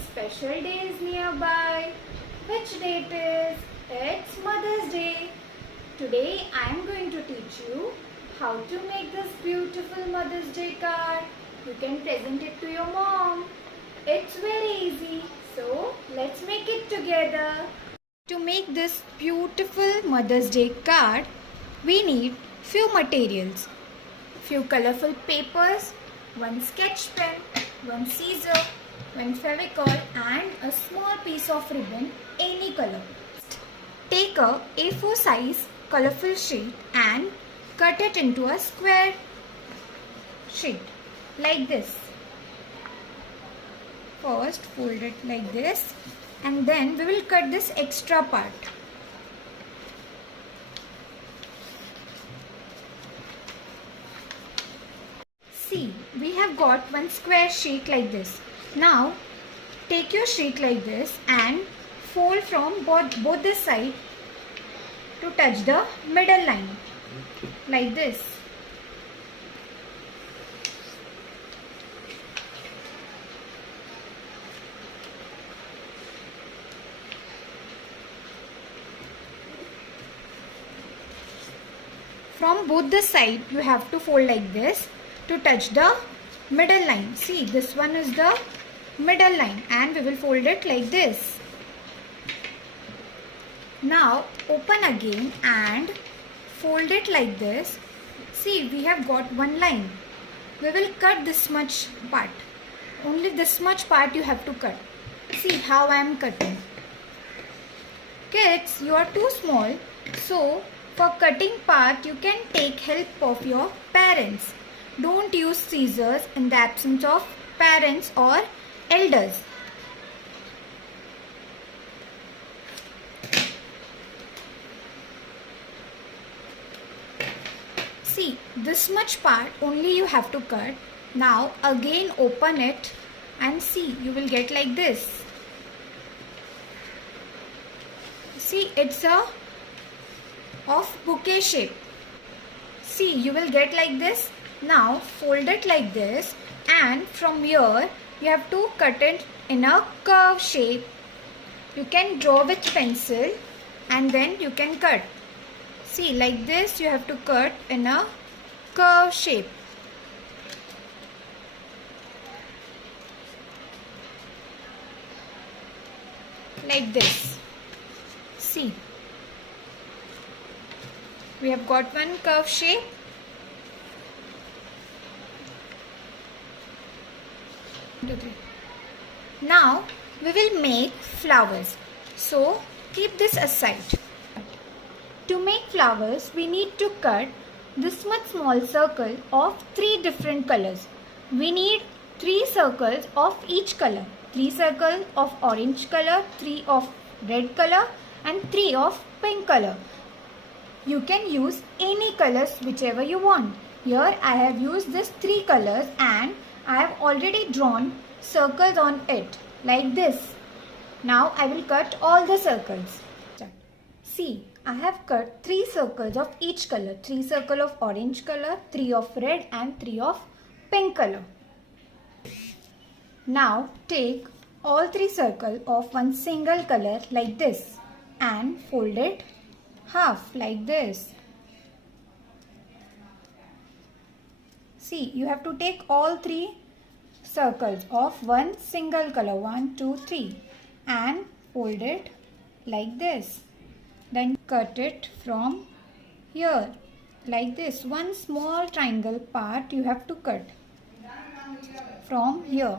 special day is nearby. Which day it is? It's Mother's Day. Today I am going to teach you how to make this beautiful Mother's Day card. You can present it to your mom. It's very easy. So let's make it together. To make this beautiful Mother's Day card, we need few materials. Few colorful papers, one sketch pen, one scissor, one Fevicol and a small piece of ribbon, any color. Take a A4 size colorful sheet and cut it into a square sheet like this. First fold it like this and then we will cut this extra part. See, we have got one square sheet like this. Now, take your sheet like this and fold from both the side to touch the middle line like this. From both the side, you have to fold like this to touch the middle line. See, this one is the middle line and we will fold it like this. Now open again and fold it like this. See, we have got one line. We will cut this much part. Only this much part you have to cut. See how I am cutting. Kids, you are too small. So for cutting part, you can take help of your parents. Don't use scissors in the absence of parents or elders. See, this much part only you have to cut. Now again open it and see, you will get like this. See, it's a of bouquet shape. See, you will get like this. Now fold it like this and from here you have to cut it in a curve shape. You can draw with pencil and then you can cut. See, like this you have to cut in a curve shape. Like this. See, we have got one curve shape. Now we will make flowers. So keep this aside. To make flowers, we need to cut this much small circle of 3 different colors. We need 3 circles of each color. 3 circles of orange color, 3 of red color and 3 of pink color. You can use any colors whichever you want. Here I have used these 3 colors and I have already drawn circles on it like this. Now I will cut all the circles. See, I have cut 3 circles of each color. 3 circles of orange color, 3 of red and 3 of pink color. Now take all 3 circles of one single color like this and fold it half like this. See, you have to take all 3 circles of one single color, 1, 2, 3 and fold it like this. Then cut it from here like this. One small triangle part you have to cut from here.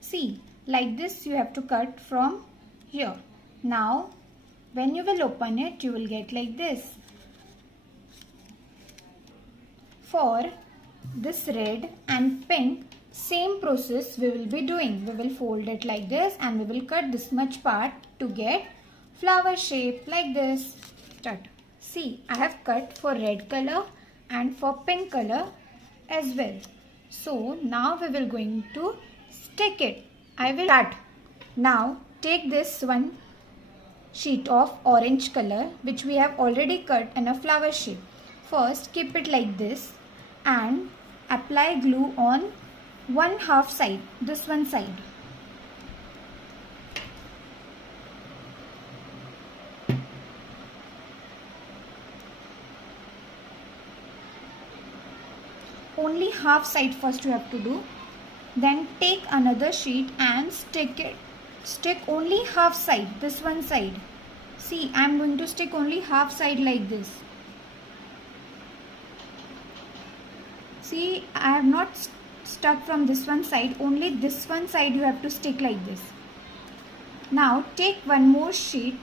See, like this you have to cut from here. Now when you will open it, you will get like this. For this red and pink, same process we will be doing. We will fold it like this and we will cut this much part to get flower shape like this. Start. See, I have cut for red color and for pink color as well. So now we will going to stick it. I will start. Now take this one sheet of orange color which we have already cut in a flower shape. First keep it like this and apply glue on one half side, this one side. Only half side first you have to do. Then take another sheet and stick only half side, this one side. See, I am going to stick only half side like this. See, I have not stuck from this one side, only this one side you have to stick like this. Now take one more sheet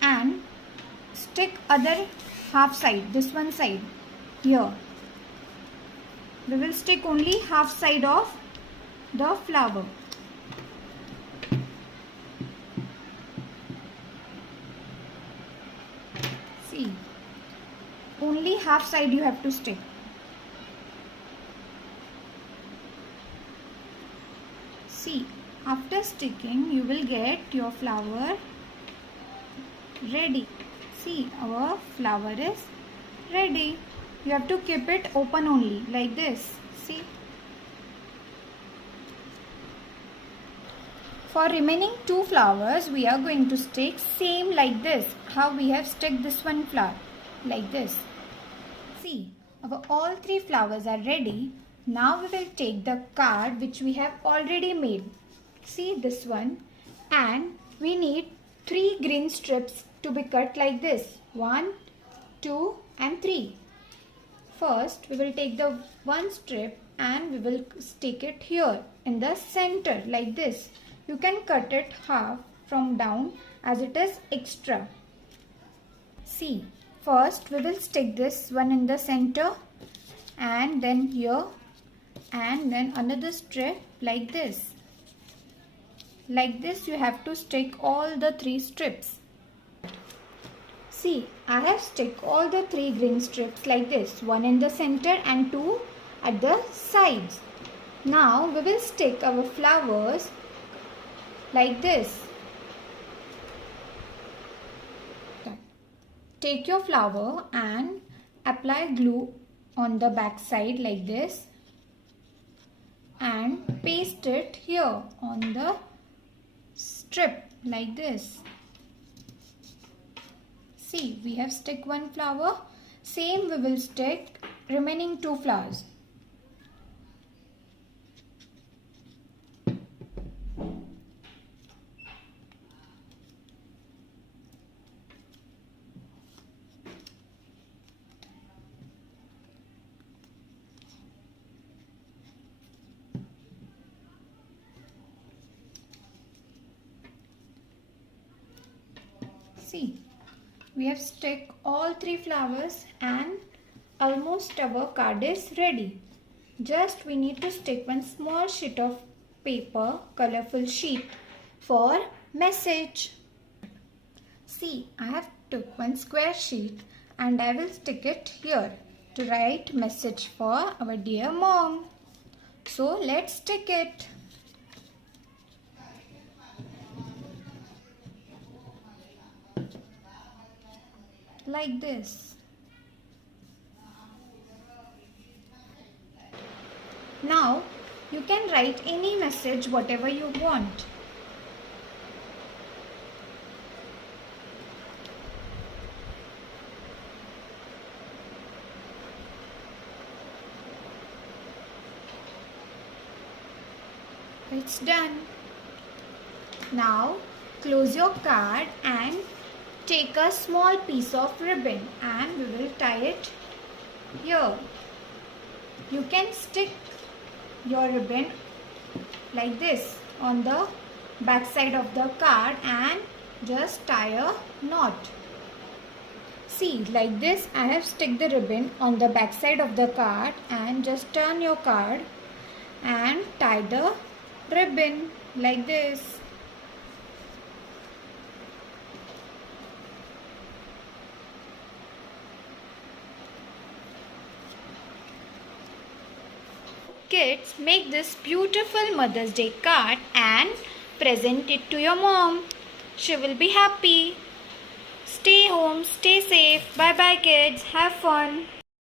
and stick other half side, this one side here. We will stick only half side of the flower. See, only half side you have to stick. See, after sticking you will get your flower ready. See, our flower is ready. You have to keep it open only like this. See. For remaining two flowers, we are going to stick same like this. How we have stuck this one flower like this. See, our all three flowers are ready. Now we will take the card which we have already made. See this one, and we need 3 green strips to be cut like this. 1, 2 and 3. First, we will take the one strip and we will stick it here in the center like this. You can cut it half from down as it is extra. See, first we will stick this one in the center and then here and then another strip like this. Like this you have to stick all the 3 strips. See, I have stuck all the 3 green strips like this, one in the center and 2 at the sides. Now we will stick our flowers like this. Take your flower and apply glue on the back side like this and paste it here on the strip like this. See, we have stuck one flower. Same we will stick remaining 2 flowers. See, we have stuck all 3 flowers and almost our card is ready. Just we need to stick one small sheet of paper, colorful sheet for message. See, I have took one square sheet and I will stick it here to write message for our dear mom. So let's stick it. Like this. Now you can write any message whatever you want. It's done. Now close your card and take a small piece of ribbon and we will tie it here. You can stick your ribbon like this on the back side of the card and just tie a knot. See, like this I have stuck the ribbon on the back side of the card and just turn your card and tie the ribbon like this. Kids, make this beautiful Mother's Day card and present it to your mom. She will be happy. Stay home, stay safe. Bye bye kids. Have fun.